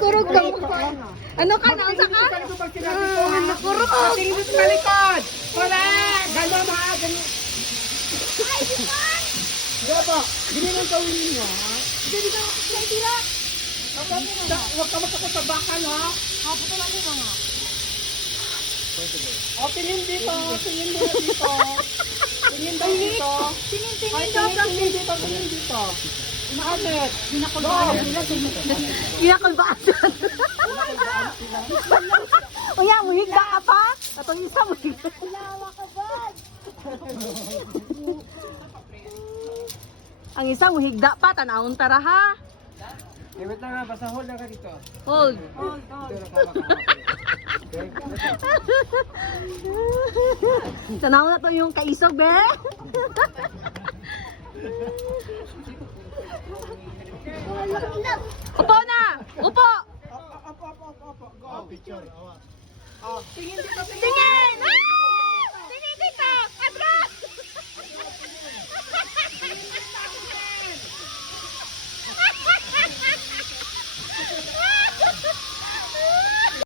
Kurog ka mo. Ano ka? Nausa ka? Nakurog. Tingin mo sa likod. Correct. Gano'n ha. Gano'n. Ay, di ba? Diba? Ganyan ang gawin niyo, ha? Hindi ka tira. Huwag ka magkakot sa bakal, ha? Hapo to lang yun nga. O, tingin dito. Tingin mo dito. Tingin daw dito. Ay, tingin dito. Tingin dito. Maalit. Kinakulbaasan. Uya, muhigda ka pa? Atong isa muhigda. Lawa ka ba? Ang isa muhigda pa, tanawon tara ha. Eh, wait lang ha. Basta hold lang ka dito. Hold. Tanaw na to yung kaisog, be. Upo na! Upo! Apo. Go. Picture, awa. Tingin dito. Tingin!